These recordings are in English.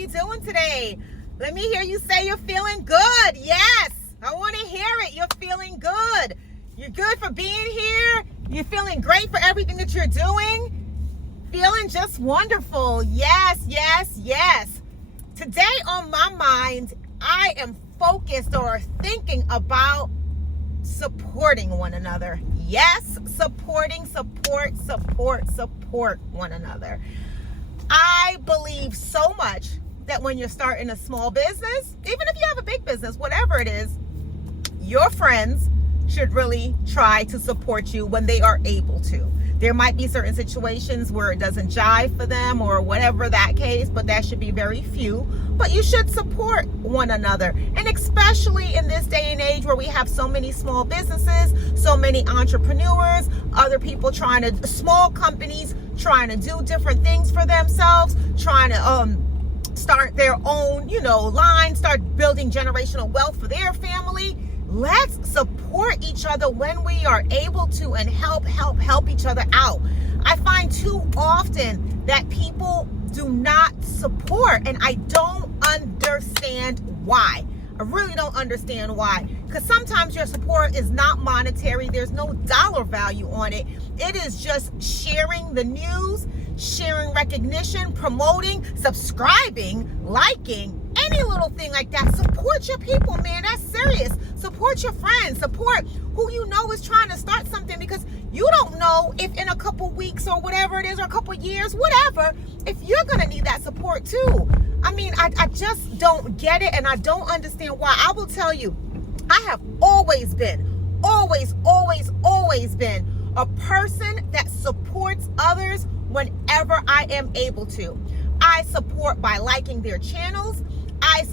you doing today? Let me hear you say you're feeling good. Yes, I want to hear it. You're feeling good. You're good for being here. You're feeling great for everything that you're doing. Feeling just wonderful. Yes, yes, yes. Today on my mind, I am focused or thinking about supporting one another. Yes, support one another. I believe so much that when you're starting a small business, even if you have a big business, whatever it is, your friends should really try to support you when they are able to. There might be certain situations where it doesn't jive for them or whatever that case, but that should be very few. But you should support one another. And especially in this day and age where we have so many small businesses, so many entrepreneurs, other people small companies trying to do different things for themselves, trying to start their own, line, start building generational wealth for their family. Let's support each other when we are able to and help each other out. I find too often that people do not support, and I don't understand why. I really don't understand why. Because sometimes your support is not monetary. There's no dollar value on it. It is just sharing the news, sharing recognition, promoting, subscribing, liking, any little thing like that. Support your people, man. That's serious. Support your friends. Support who you know is trying to start something, because you don't know if in a couple weeks or whatever it is, or a couple years, whatever, if you're going to need that support too. I mean, I just don't get it, and I don't understand why. I will tell you, I have always been a person that supports others whenever I am able to. I support by liking their channels. I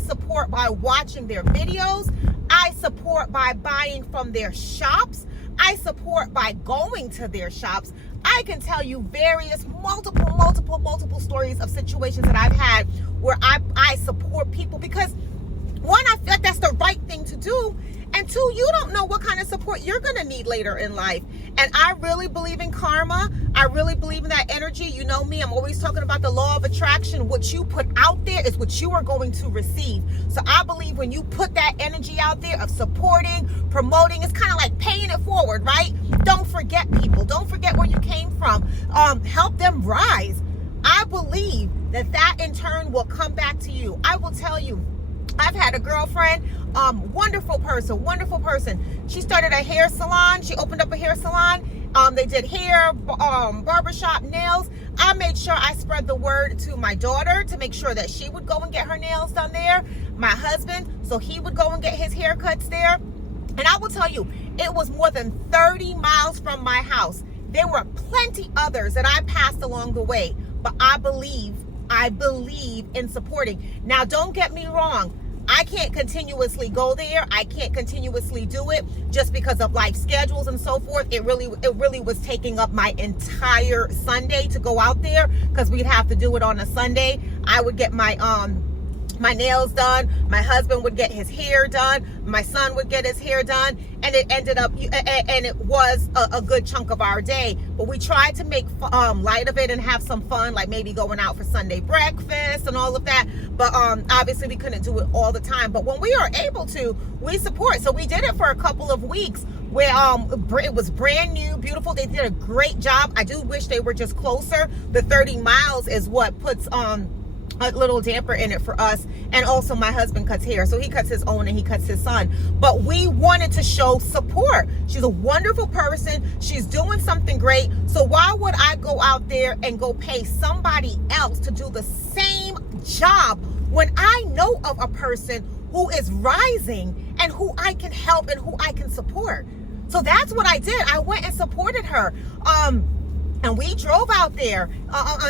support by watching their videos. I support by buying from their shops. I support by going to their shops. I can tell you various multiple stories of situations that I've had where I support people, because one, I feel like that's the right thing to do. And two, you don't know what kind of support you're going to need later in life. And I really believe in karma. I really believe in that energy. You know me, I'm always talking about the law of attraction. What you put out there is what you are going to receive. So I believe when you put that energy out there of supporting, promoting, it's kind of like paying it forward, right? Don't forget people. Don't forget where you came from. Help them rise. I believe that in turn will come back to you. I will tell you, I've had a girlfriend, wonderful person. She started a hair salon. She opened up a hair salon. They did hair, barbershop, nails. I made sure I spread the word to my daughter to make sure that she would go and get her nails done there. My husband, so he would go and get his haircuts there. And I will tell you, it was more than 30 miles from my house. There were plenty others that I passed along the way, but I believe in supporting. Now, don't get me wrong. I can't continuously go there. I can't continuously do it just because of life schedules and so forth. It really was taking up my entire Sunday to go out there, because we'd have to do it on a Sunday. I would get my nails done. My husband would get his hair done. My son would get his hair done. And it ended up, and it was a good chunk of our day. But we tried to make light of it and have some fun, like maybe going out for Sunday breakfast and all of that. But obviously we couldn't do it all the time. But when we are able to, we support. So we did it for a couple of weeks where it was brand new, beautiful. They did a great job. I do wish they were just closer. The 30 miles is what puts a little damper in it for us. And also my husband cuts hair, so he cuts his own and he cuts his son. But we wanted to show support. She's a wonderful person. She's doing something great. So why would I go out there and go pay somebody else to do the same job when I know of a person who is rising and who I can help and who I can support? So that's what I did. I went and supported her. And we drove out there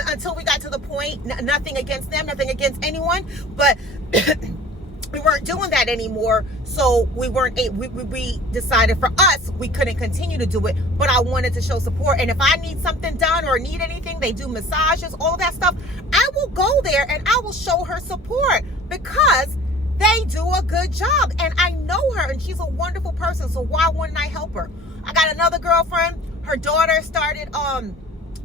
until we got to the point, nothing against them, nothing against anyone, but we weren't doing that anymore. So we decided for us, we couldn't continue to do it, but I wanted to show support. And if I need something done or need anything, they do massages, all that stuff, I will go there and I will show her support, because they do a good job. And I know her and she's a wonderful person. So why wouldn't I help her? I got another girlfriend. Her daughter started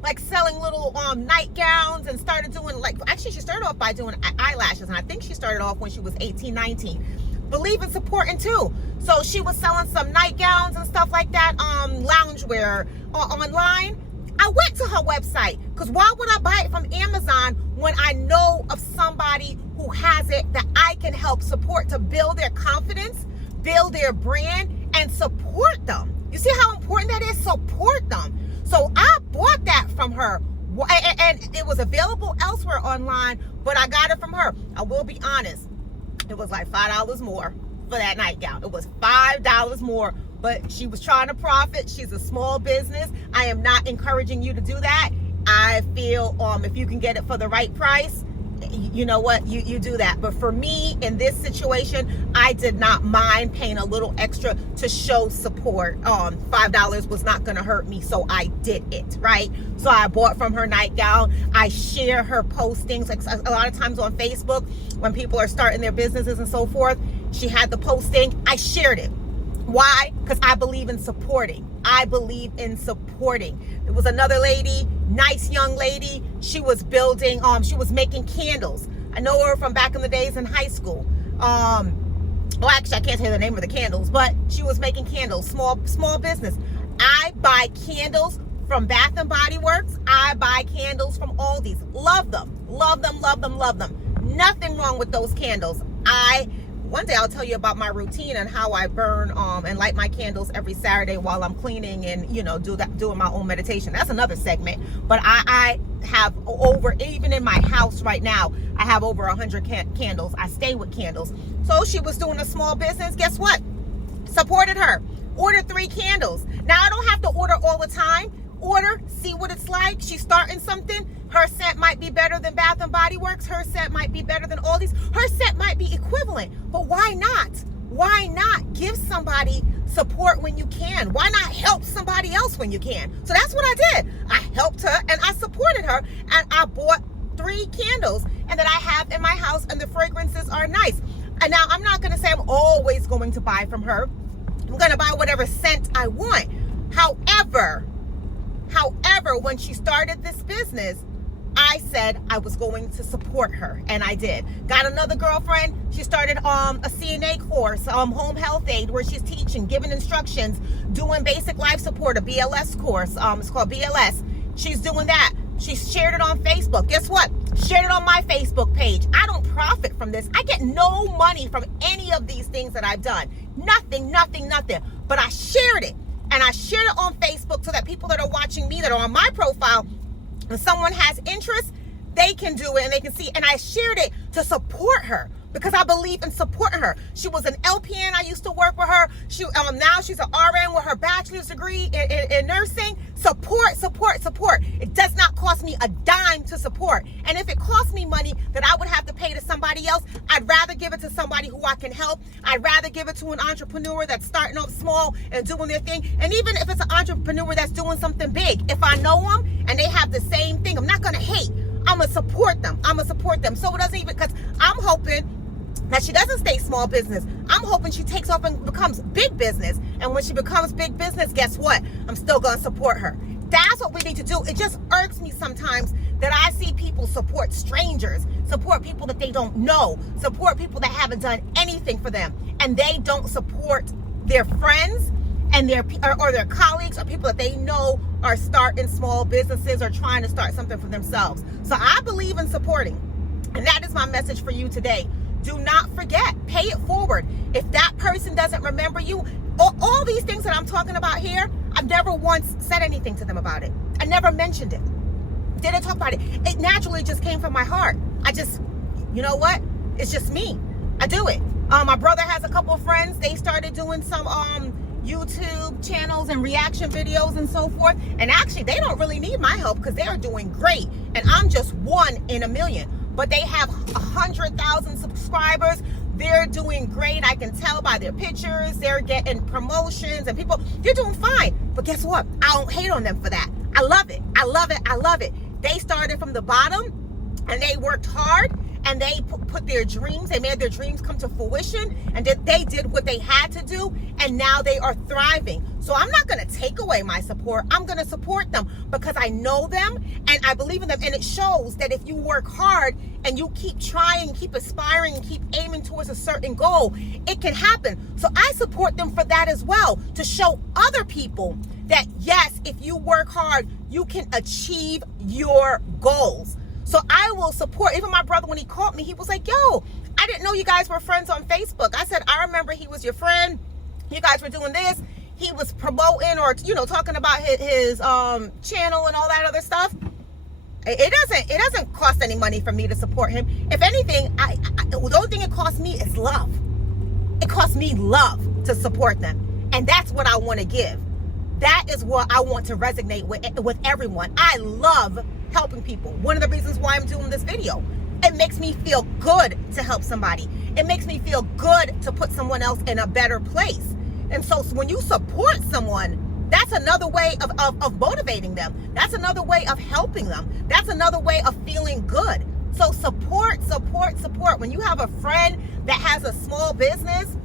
like selling little nightgowns, and started doing, like, actually she started off by doing eyelashes, and I think she started off when she was 18, 19. Believe in supporting too. So she was selling some nightgowns and stuff like that, loungewear online. I went to her website, because why would I buy it from Amazon when I know of somebody who has it that I can help support to build their confidence, build their brand, and support them. You see how important that is? Support them. So I bought that from her, and it was available elsewhere online, but I got it from her. I will be honest, it was like $5 more for that nightgown. It was $5 more, but she was trying to profit. She's a small business. I am not encouraging you to do that. I feel if you can get it for the right price, you know what, you do that. But for me, in this situation, I did not mind paying a little extra to show support. $5 was not going to hurt me, so I did it, right? So I bought from her nightgown. I share her postings, like a lot of times on Facebook when people are starting their businesses and so forth. She had the posting, I shared it. Why? Because I believe in supporting. I believe in supporting. There was another lady, nice young lady. She was building, she was making candles. I know her from back in the days in high school. Well, actually, I can't tell you the name of the candles, but she was making candles, small business. I buy candles from Bath and Body Works. I buy candles from Aldi's. Love them, love them, love them, love them. Nothing wrong with those candles. One day I'll tell you about my routine and how I burn and light my candles every Saturday while I'm cleaning and, doing my own meditation. That's another segment. But I have even in my house right now, I have over 100 candles. I stay with candles. So she was doing a small business. Guess what? Supported her. Ordered 3 candles. Now I don't have to order all the time. Order, see what it's like. She's starting something. Her scent might be better than Bath and Body Works. Her scent might be better than all these. Her scent might be equivalent. But why not? Why not give somebody support when you can? Why not help somebody else when you can? So that's what I did. I helped her and I supported her, and I bought 3 candles and that I have in my house, and the fragrances are nice. And now I'm not going to say I'm always going to buy from her. I'm going to buy whatever scent I want. However, when she started this business, I said I was going to support her, and I did. Got another girlfriend. She started a CNA course, home health aid, where she's teaching, giving instructions, doing basic life support, a BLS course. It's called BLS. She's doing that. She shared it on Facebook. Guess what? Shared it on my Facebook page. I don't profit from this. I get no money from any of these things that I've done. Nothing. But I shared it. And I shared it on Facebook so that people that are watching me, that are on my profile, if someone has interest, they can do it and they can see. And I shared it to support her because I believe in supporting her. She was an LPN. I used to work with her. Now she's an RN with her bachelor's degree in nursing. Support. It does not cost me a dime to support. And if it costs me money that I would have to pay to somebody else, I'd rather give it to somebody who I can help. I'd rather give it to an entrepreneur that's starting off small and doing their thing. And even if it's an entrepreneur that's doing something big, if I know them and they have the same thing, I'm not going to hate. I'm going to support them. So it doesn't even, because I'm hoping that she doesn't stay small business. I'm hoping she takes off and becomes big business. And when she becomes big business, guess what? I'm still going to support her. That's what we need to do. It just irks me sometimes that I see people support strangers, support people that they don't know, support people that haven't done anything for them, and they don't support their friends and their colleagues or people that they know are starting small businesses or trying to start something for themselves. So I believe in supporting, and that is my message for you today. Do not forget, pay it forward. If that person doesn't remember you, all these things that I'm talking about here, I've never once said anything to them about it. I never mentioned it. Didn't talk about it. It naturally just came from my heart. You know what? It's just me. I do it. My brother has a couple of friends. They started doing some YouTube channels and reaction videos and so forth. And actually, they don't really need my help because they are doing great. And I'm just 1 in a million. But they have 100,000 subscribers. They're doing great. I can tell by their pictures. They're getting promotions and they're doing fine. But guess what? I don't hate on them for that. I love it. They started from the bottom and they worked hard and they put their dreams, they made their dreams come to fruition, and they did what they had to do, and now they are thriving. So I'm not going to take away my support. I'm going to support them because I know them and I believe in them. And it shows that if you work hard and you keep trying, keep aspiring, and keep aiming towards a certain goal, it can happen. So I support them for that as well, to show other people that yes, if you work hard, you can achieve your goals. So I will support. Even my brother, when he called me, he was like, yo, I didn't know you guys were friends on Facebook. I said, I remember he was your friend. You guys were doing this. He was promoting or, talking about his channel and all that other stuff. It doesn't cost any money for me to support him. If anything, the only thing it costs me is love. It costs me love to support them. And that's what I want to give. That is what I want to resonate with everyone. I love helping people. One of the reasons why I'm doing this video. It makes me feel good to help somebody. It makes me feel good to put someone else in a better place. And so when you support someone, that's another way of motivating them. That's another way of helping them. That's another way of feeling good. So support. When you have a friend that has a small business,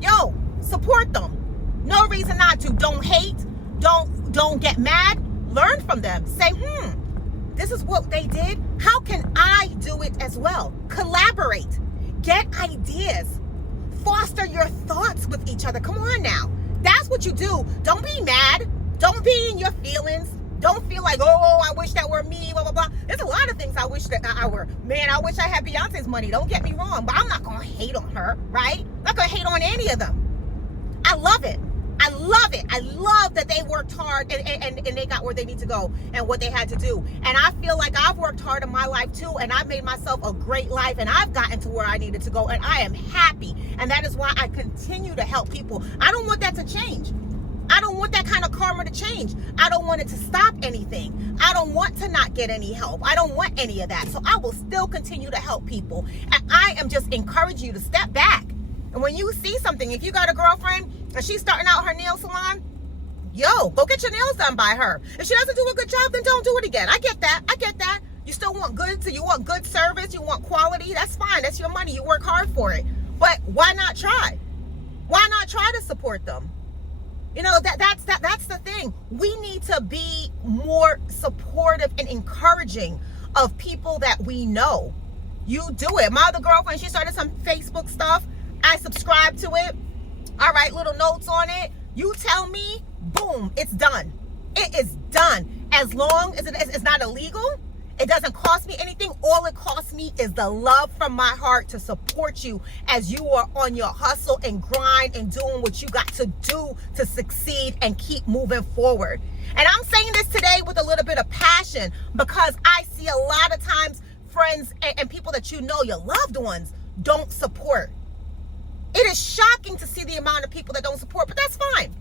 yo, support them. No reason not to. Don't hate. Don't get mad. Learn from them. Say, this is what they did. How can I do it as well? Collaborate. Get ideas. Foster your thoughts with each other. Come on now. That's what you do. Don't be mad. Don't be in your feelings. Don't feel like, oh, I wish that were me, blah, blah, blah. There's a lot of things I wish that I were. Man, I wish I had Beyonce's money. Don't get me wrong, but I'm not going to hate on her, right? I'm not going to hate on any of them. I love it. I love it. I love that they worked hard and they got where they need to go and what they had to do. And I feel like I've worked hard in my life too, and I've made myself a great life, and I've gotten to where I needed to go, and I am happy. And that is why I continue to help people. I don't want that to change. I don't want that kind of karma to change. I don't want it to stop anything. I don't want to not get any help. I don't want any of that. So I will still continue to help people. And I am just encouraging you to step back. And when you see something, if you got a girlfriend and she's starting out her nail salon, yo, go get your nails done by her. If she doesn't do a good job, then don't do it again. I get that. You still want good, so you want good service, you want quality. That's fine. That's your money. You work hard for it. But why not try? Why not try to support them? That's the thing. We need to be more supportive and encouraging of people that we know. You do it. My other girlfriend, she started some Facebook stuff. I subscribe to it. I write little notes on it. You tell me, boom, it's done. It is done. As long as it's not illegal, it doesn't cost me anything. All it costs me is the love from my heart to support you as you are on your hustle and grind and doing what you got to do to succeed and keep moving forward. And I'm saying this today with a little bit of passion because I see a lot of times friends and people that you know, your loved ones, don't support. It is shocking to see the amount of people that don't support, but that's fine.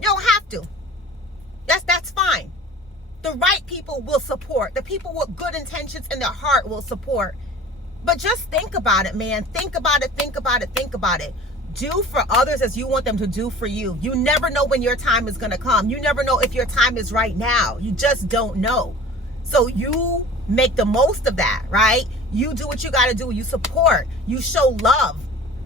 You don't have to. That's fine. The right people will support. The people with good intentions in their heart will support. But just think about it, man. Think about it. Do for others as you want them to do for you. You never know when your time is going to come. You never know if your time is right now. You just don't know. So you make the most of that, right? You do what you got to do. You support. You show love.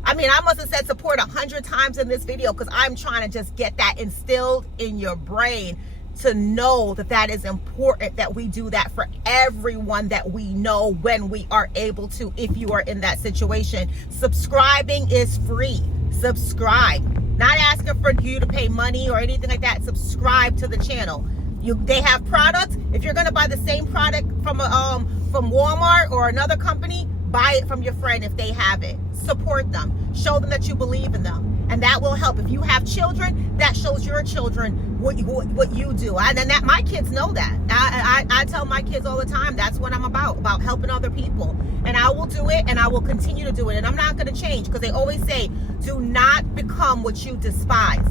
I mean, I must have said support 100 times in this video because I'm trying to just get that instilled in your brain to know that is important, that we do that for everyone that we know when we are able to, if you are in that situation. Subscribing is free. Subscribe. Not asking for you to pay money or anything like that. Subscribe to the channel. They have products. If you're going to buy the same product from Walmart or another company, buy it from your friend if they have it. Support them. Show them that you believe in them. And that will help. If you have children, that shows your children what you do. And my kids know that. I tell my kids all the time, that's what I'm about helping other people. And I will do it, and I will continue to do it. And I'm not going to change, because they always say, do not become what you despise.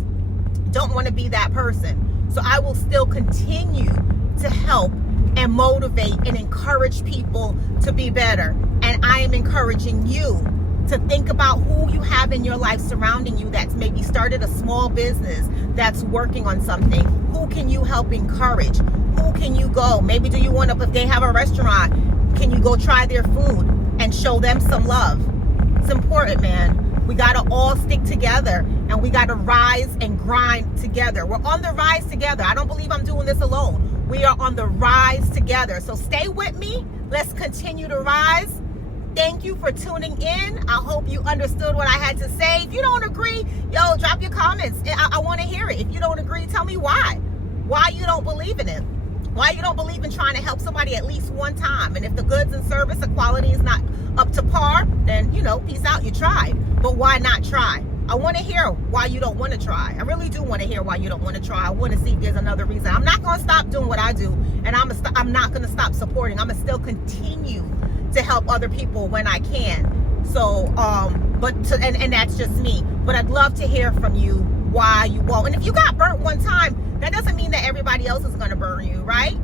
Don't want to be that person. So I will still continue to help and motivate and encourage people to be better. And I am encouraging you to think about who you have in your life surrounding you that's maybe started a small business, that's working on something. Who can you help encourage? Who can you go? Maybe do you want to, if they have a restaurant, can you go try their food? and show them some love. It's important, man. We got to all stick together, and we got to rise and grind together. We're on the rise together. I don't believe I'm doing this alone. We are on the rise together. So stay with me. Let's continue to rise. Thank you for tuning in. I hope you understood what I had to say. If you don't agree, yo, drop your comments. I want to hear it. If you don't agree, tell me why. Why you don't believe in it. Why you don't believe in trying to help somebody at least one time. And if the goods and service, the quality is not up to par, then, peace out, you tried. But why not try? I want to hear why you don't want to try. I really do want to hear why you don't want to try. I want to see if there's another reason. I'm not going to stop doing what I do, and I'm not going to stop supporting. I'm going to still continue to help other people when I can. So, and that's just me. But I'd love to hear from you why you won't. And if you got burnt one time, that doesn't mean that everybody else is going to burn you, right?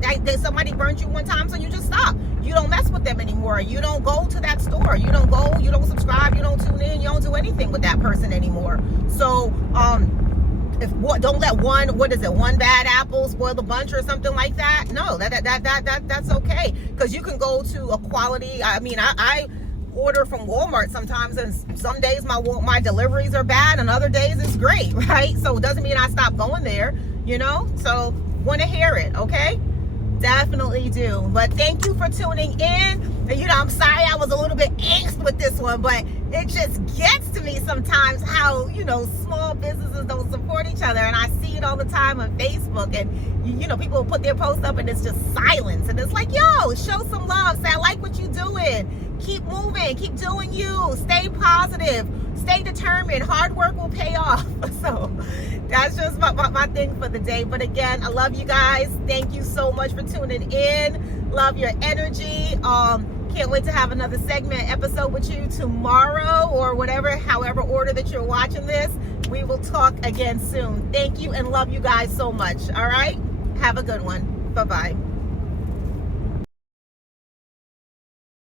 Somebody burned you one time, so you just stop. You don't mess with them anymore. You don't go to that store. You don't go, you don't subscribe, you don't tune in, you don't do anything with that person anymore. So, don't let one bad apple spoil the bunch or something like that. No, that's okay. Because you can go to a quality, I order from Walmart sometimes, and some days my deliveries are bad and other days it's great, right? So it doesn't mean I stop going there, so want to hear it, okay? Definitely do. But thank you for tuning in. And I'm sorry I was a little bit angst with this one, but it just gets to me sometimes how small businesses don't support each other. And I see it all the time on Facebook, and people put their posts up and it's just silence, and it's like, yo, show some love, say I like what you're doing, keep moving, keep doing you, stay positive, stay determined, hard work will pay off. So that's just my thing for the day. But again, I love you guys. Thank you so much for tuning in. Love your energy. Can't wait to have another episode with you tomorrow, or however order that you're watching this. We will talk again soon. Thank you and love you guys so much. All right, have a good one. Bye-bye.